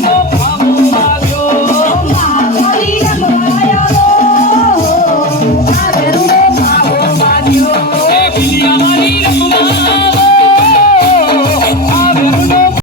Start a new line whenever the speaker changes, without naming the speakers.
Thank oh. you.